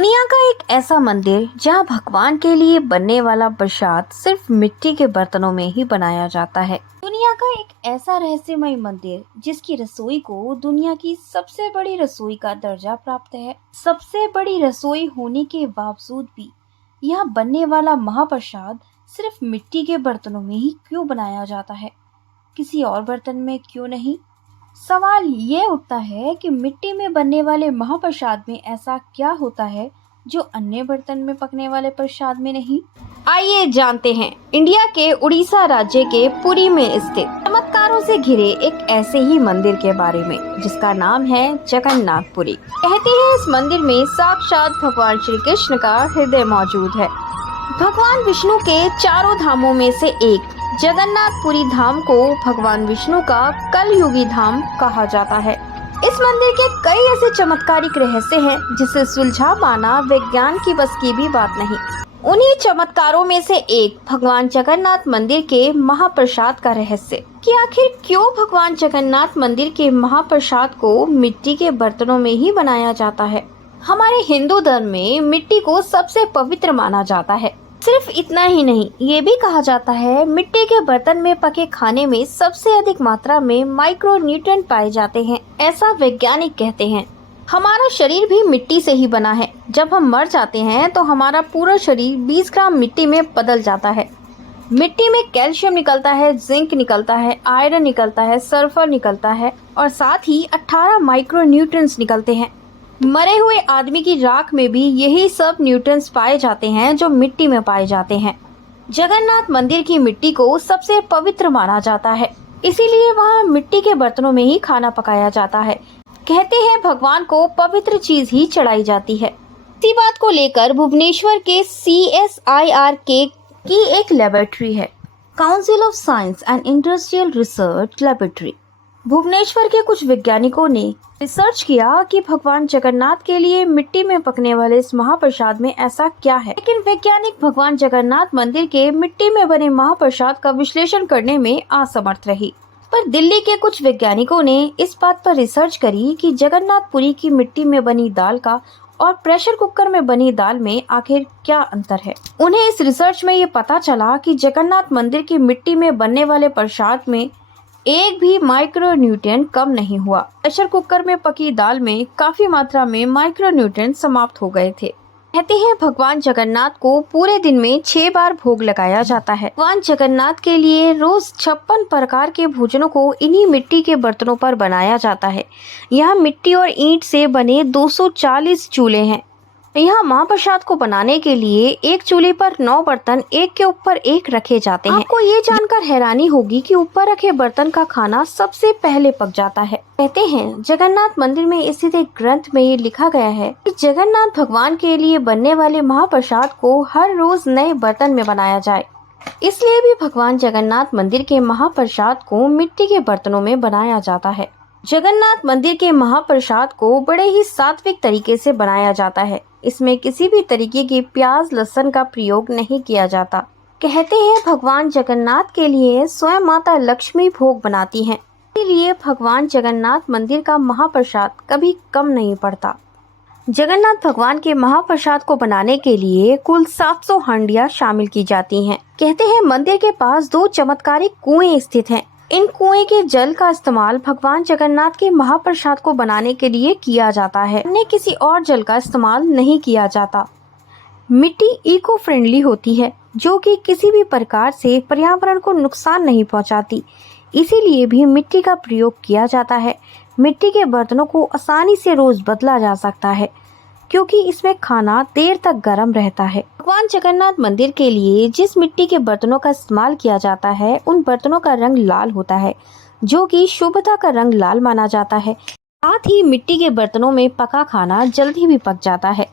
दुनिया का एक ऐसा मंदिर जहां भगवान के लिए बनने वाला प्रसाद सिर्फ मिट्टी के बर्तनों में ही बनाया जाता है। दुनिया का एक ऐसा रहस्यमय मंदिर जिसकी रसोई को दुनिया की सबसे बड़ी रसोई का दर्जा प्राप्त है। सबसे बड़ी रसोई होने के बावजूद भी यहाँ बनने वाला महाप्रसाद सिर्फ मिट्टी के बर्तनों में ही क्यों बनाया जाता है, किसी और बर्तन में क्यों नहीं? सवाल ये उठता है कि मिट्टी में बनने वाले महाप्रसाद में ऐसा क्या होता है जो अन्य बर्तन में पकने वाले प्रसाद में नहीं। आइए जानते हैं इंडिया के उड़ीसा राज्य के पुरी में स्थित चमत्कारों से घिरे एक ऐसे ही मंदिर के बारे में जिसका नाम है जगन्नाथपुरी। कहते हैं इस मंदिर में साक्षात भगवान श्री कृष्ण का हृदय मौजूद है। भगवान विष्णु के चारों धामों में से एक जगन्नाथपुरी धाम को भगवान विष्णु का कलयुगी धाम कहा जाता है। इस मंदिर के कई ऐसे चमत्कारिक रहस्य हैं जिसे सुलझा पाना विज्ञान की बस की भी बात नहीं। उन्हीं चमत्कारों में से एक भगवान जगन्नाथ मंदिर के महाप्रसाद का रहस्य कि आखिर क्यों भगवान जगन्नाथ मंदिर के महाप्रसाद को मिट्टी के बर्तनों में ही बनाया जाता है। हमारे हिंदू धर्म में मिट्टी को सबसे पवित्र माना जाता है। सिर्फ इतना ही नहीं, ये भी कहा जाता है मिट्टी के बर्तन में पके खाने में सबसे अधिक मात्रा में माइक्रो न्यूट्रिएंट पाए जाते हैं। ऐसा वैज्ञानिक कहते हैं। हमारा शरीर भी मिट्टी से ही बना है। जब हम मर जाते हैं तो हमारा पूरा शरीर 20 ग्राम मिट्टी में बदल जाता है। मिट्टी में कैल्शियम निकलता है, जिंक निकलता है, आयरन निकलता है, सल्फर निकलता है और साथ ही 18 माइक्रो न्यूट्रिएंट्स निकलते हैं। मरे हुए आदमी की राख में भी यही सब न्यूट्रिएंट्स पाए जाते हैं जो मिट्टी में पाए जाते हैं। जगन्नाथ मंदिर की मिट्टी को सबसे पवित्र माना जाता है, इसीलिए वहाँ मिट्टी के बर्तनों में ही खाना पकाया जाता है। कहते हैं भगवान को पवित्र चीज ही चढ़ाई जाती है। इसी बात को लेकर भुवनेश्वर के CSIR की एक लेबोरेटरी है, council of science and industrial research laboratory. Bhubaneswar के कुछ वैज्ञानिकों ने रिसर्च किया कि भगवान जगन्नाथ के लिए मिट्टी में पकने वाले इस महाप्रसाद में ऐसा क्या है, लेकिन वैज्ञानिक भगवान जगन्नाथ मंदिर के मिट्टी में बने महाप्रसाद का विश्लेषण करने में असमर्थ रही। पर दिल्ली के कुछ वैज्ञानिकों ने इस बात पर रिसर्च करी कि जगन्नाथपुरी की मिट्टी में बनी दाल का और प्रेशर कुकर में बनी दाल में आखिर क्या अंतर है। उन्हें इस रिसर्च में ये पता चला कि जगन्नाथ मंदिर की मिट्टी में बनने वाले प्रसाद में एक भी माइक्रो न्यूट्रिएंट कम नहीं हुआ। प्रेशर कुकर में पकी दाल में काफी मात्रा में माइक्रो न्यूट्रिएंट समाप्त हो गए थे। कहते हैं भगवान जगन्नाथ को पूरे दिन में 6 बार भोग लगाया जाता है। भगवान जगन्नाथ के लिए रोज 56 प्रकार के भोजनों को इन्हीं मिट्टी के बर्तनों पर बनाया जाता है। यहाँ मिट्टी और ईंट से बने 240 चूल्हे हैं। यहाँ महाप्रसाद को बनाने के लिए एक चूल्हे पर 9 बर्तन एक के ऊपर एक रखे जाते हैं। आपको ये जानकर हैरानी होगी कि ऊपर रखे बर्तन का खाना सबसे पहले पक जाता है। कहते हैं जगन्नाथ मंदिर में स्थित एक ग्रंथ में ये लिखा गया है कि जगन्नाथ भगवान के लिए बनने वाले महाप्रसाद को हर रोज नए बर्तन में बनाया जाए। इसलिए भी भगवान जगन्नाथ मंदिर के महाप्रसाद को मिट्टी के बर्तनों में बनाया जाता है। जगन्नाथ मंदिर के महाप्रसाद को बड़े ही सात्विक तरीके से बनाया जाता है। इसमें किसी भी तरीके की प्याज लहसुन का प्रयोग नहीं किया जाता। कहते हैं भगवान जगन्नाथ के लिए स्वयं माता लक्ष्मी भोग बनाती हैं, इसलिए भगवान जगन्नाथ मंदिर का महाप्रसाद कभी कम नहीं पड़ता। जगन्नाथ भगवान के महाप्रसाद को बनाने के लिए कुल 700 हांडियां शामिल की जाती हैं। कहते हैं मंदिर के पास 2 चमत्कारिक कुएं स्थित हैं। इन कुएं के जल का इस्तेमाल भगवान जगन्नाथ के महाप्रसाद को बनाने के लिए किया जाता है, अन्य किसी और जल का इस्तेमाल नहीं किया जाता। मिट्टी इको फ्रेंडली होती है जो कि किसी भी प्रकार से पर्यावरण को नुकसान नहीं पहुंचाती, इसीलिए भी मिट्टी का प्रयोग किया जाता है। मिट्टी के बर्तनों को आसानी से रोज बदला जा सकता है क्योंकि इसमें खाना देर तक गर्म रहता है। भगवान जगन्नाथ मंदिर के लिए जिस मिट्टी के बर्तनों का इस्तेमाल किया जाता है उन बर्तनों का रंग लाल होता है जो कि शुभता का रंग लाल माना जाता है। साथ ही मिट्टी के बर्तनों में पका खाना जल्दी भी पक जाता है।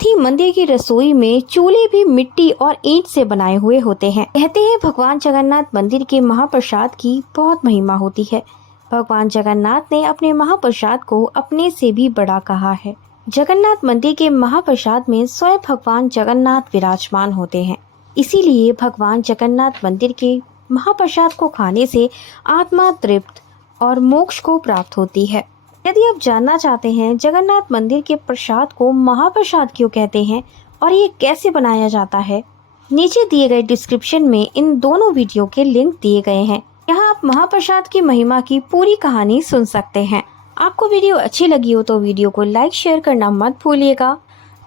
थी मंदिर की रसोई में चूल्हे भी मिट्टी और ईंट से बनाए हुए होते हैं। कहते हैं भगवान जगन्नाथ मंदिर के महाप्रसाद की बहुत महिमा होती है। भगवान जगन्नाथ ने अपने महाप्रसाद को अपने से भी बड़ा कहा है। जगन्नाथ मंदिर के महाप्रसाद में स्वयं भगवान जगन्नाथ विराजमान होते हैं, इसीलिए भगवान जगन्नाथ मंदिर के महाप्रसाद को खाने से आत्मा तृप्त और मोक्ष को प्राप्त होती है। यदि आप जानना चाहते हैं जगन्नाथ मंदिर के प्रसाद को महाप्रसाद क्यों कहते हैं और ये कैसे बनाया जाता है, नीचे दिए गए डिस्क्रिप्शन में इन दोनों वीडियो के लिंक दिए गए हैं। यहाँ आप महाप्रसाद की महिमा की पूरी कहानी सुन सकते हैं। आपको वीडियो अच्छी लगी हो तो वीडियो को लाइक शेयर करना मत भूलिएगा।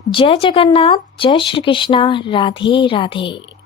जय जगन्नाथ, जय श्री कृष्णा, राधे राधे।